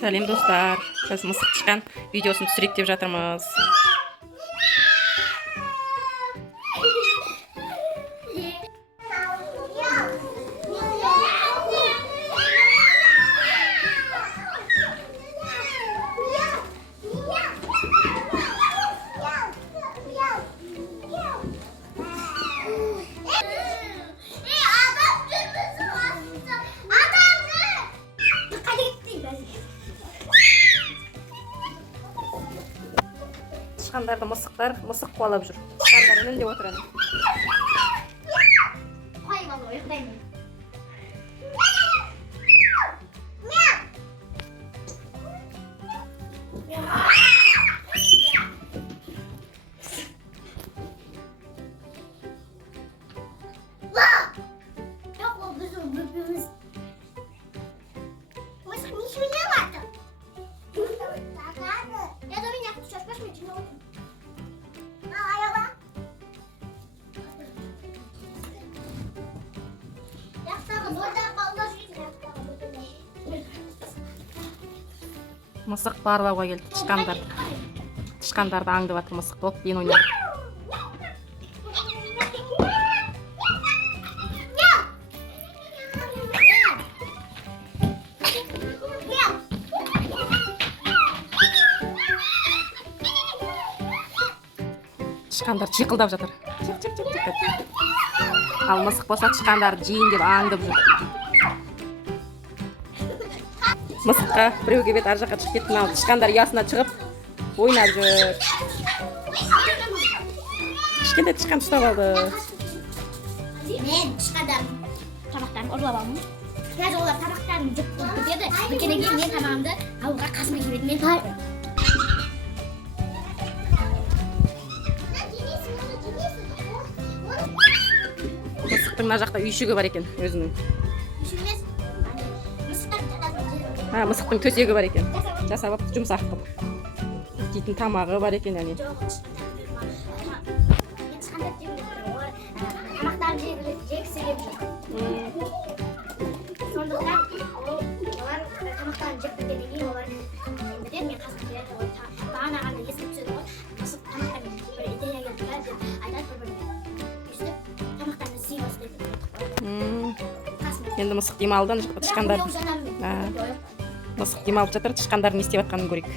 Сәлем достар. Біз мысық тышқан видеосын түсірейік деп жатырмыз. Тышқандарды мысықтар мысық қуалап жүр. Тышқандар үнінде отырады. Мысық барлауға келді. Тышқандарды аңдып жатыр мысық болып дейін ойнайды. Тышқандар чиқылдап жатыр. Ал мысық болса тышқандарды жейін деп аңдып жүр. Мысыққа біреуге бет ар жаққа шығып кетті. Ал тышқандар ұясына шығып ойнап жүр. Кішкентай тышқан ұстап алды. Мен тышқандардың тамақтарын ұрлап алдым. Қазір олар тамақтарын жеп бітеді. Біткеннен кейін мен тамағымды ауылға қасыма келіп мен Мысықтың мына жақта үйшігі бар екен өзінің. Мысықтың төсегі бар екен. Жасап алып жұмсақ қылып. Дейтін тамағы бар екен яғни. тамақтарын жегісі келіп жүр. Сондықтан олар тамақтарын жеп біткеннен кейін олар біледі, мен қасым келеді. Бағана ғана есіне түседі ғой. Мысық тамақтарын бір идея келді деп айтады бір-біріне. Өйстіп тамақтарын сый бастайды. Енді мысық демалды, тышқандар. Мысық демалып жатыр, тышқандар не істеп жатқанын көрейік.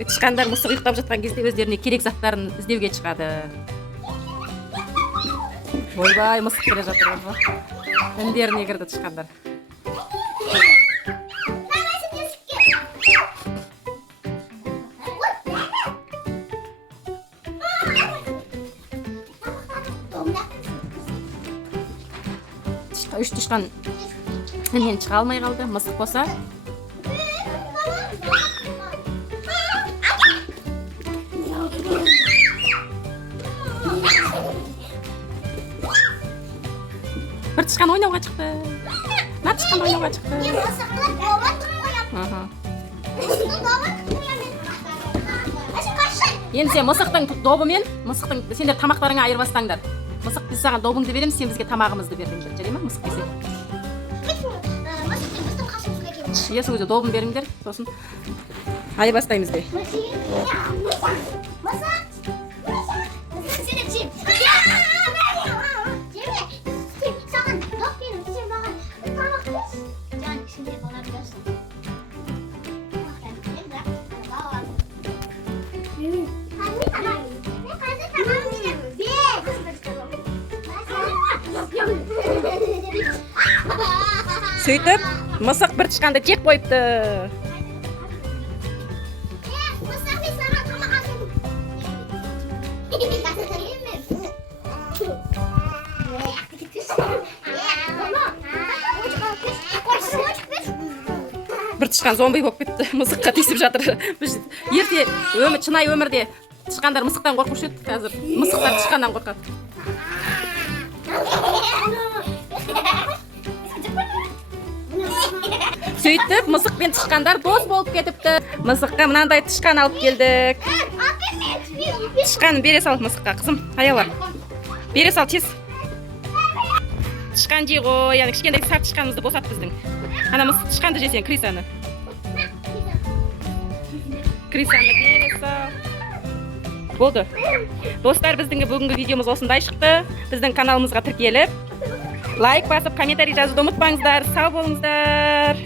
Тышқандар мысық ұйықтап жатқан кезде өздеріне керек заттарын іздеуге шығады. Ойбай, мысық келе жатыр. Үндеріне кірді тышқандар. Үш тышқан іннен шыға алмай қалды. Мысық болса бір тышқан ойнауға шықты. Мына тышқан ойнауға шықты. Енді сен мысықтың добымен, сендер тамақтарыңа айырбастаңдар. Мысық, біз саған добыңды береміз, сен бізге тамағымызды беріңдер. Жарай ма, мысық десе? Есі өзі добын беріңдер, сосын айырбастаймыз де. Сөйтіп, мысық бір тышқанды жеп қойыпты. Бір тышқан зомби болып кетті, мысыққа тиісіп жатыр. Ерте шынайы өмірде тышқандар мысықтан қорқушы еді, қазір мысықтар тышқаннан қорқады. Сөйтіп, мысық пен тышқандар дос болып кетіпті. Мысыққа мынандай тышқан алып келдік. Тышқанын бере сал мысыққа, қызым. Аяла. Бере сал, тез. Тышқан жей ғой, яғни кішкентай сары тышқанымызды босат біздің. Анамыз тышқанды жесең, Крис аны. Крисаны бересі. Болды. Достар, біздің бүгінгі видеомыз осындай шықты. Біздің каналымызға тіркеліп, лайк басып, комментарий жазуды ұмытпаңыздар. Сау болыңыздар.